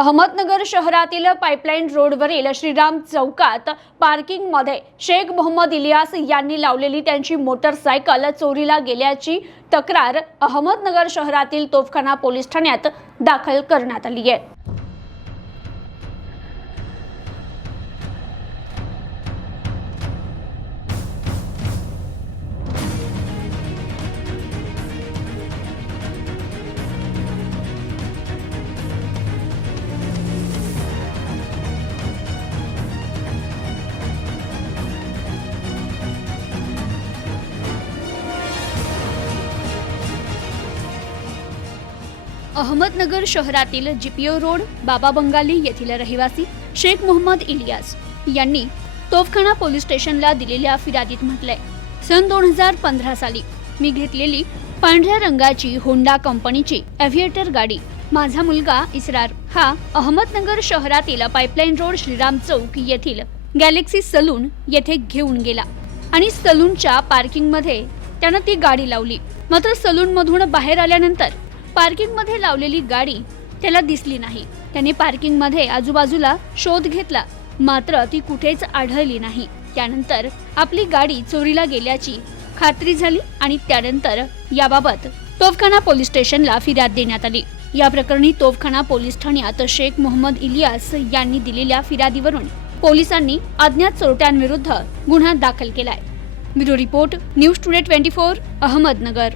अहमदनगर शहरातील पाईपलाईन रोडवरील श्रीराम चौकात पार्किंगमध्ये शेख मोहम्मद इलियास यांनी लावलेली त्यांची मोटरसायकल चोरीला गेल्याची तक्रार अहमदनगर शहरातील तोफखाना पोलीस ठाण्यात दाखल करण्यात आली आहे. अहमदनगर शहरातील जीपीओ रोड बाबा बंगाली येथील रहिवासी शेख मोहम्मद इलियास यांनी तोफखाना पोलीस स्टेशनला दिलेल्या फिर्यादीत म्हटलंय सन दोन हजार पंधरा साली मी घेतलेली पांढऱ्या रंगाची होंडा कंपनीची एव्हिएटर गाडी माझा मुलगा इसरार हा अहमदनगर शहरातील पाईपलाईन रोड श्रीराम चौक येथील गॅलेक्सी सलून येथे घेऊन गेला आणि सलूनच्या पार्किंगमध्ये त्यानं ती गाडी लावली. मात्र सलूनमधून बाहेर आल्यानंतर पार्किंगमध्ये लावलेली गाडी त्याला दिसली नाही. त्याने पार्किंगमध्ये आजूबाजूला शोध घेतला. मात्र ती कुठेच आढळली नाही. त्यानंतर आपली गाडी चोरीला गेल्याची खात्री झाली आणि त्यानंतर याबाबत तोफखाना पोलीस स्टेशनला फिर्याद देण्यात आली. या प्रकरणी तोफखाना पोलीस ठाण्यात शेख मोहम्मद इलियास यांनी दिलेल्या फिर्यादीवरून पोलिसांनी अज्ञात चोरट्यांविरुद्ध गुन्हा दाखल केलाय. Bureau report news today twenty four Ahmednagar.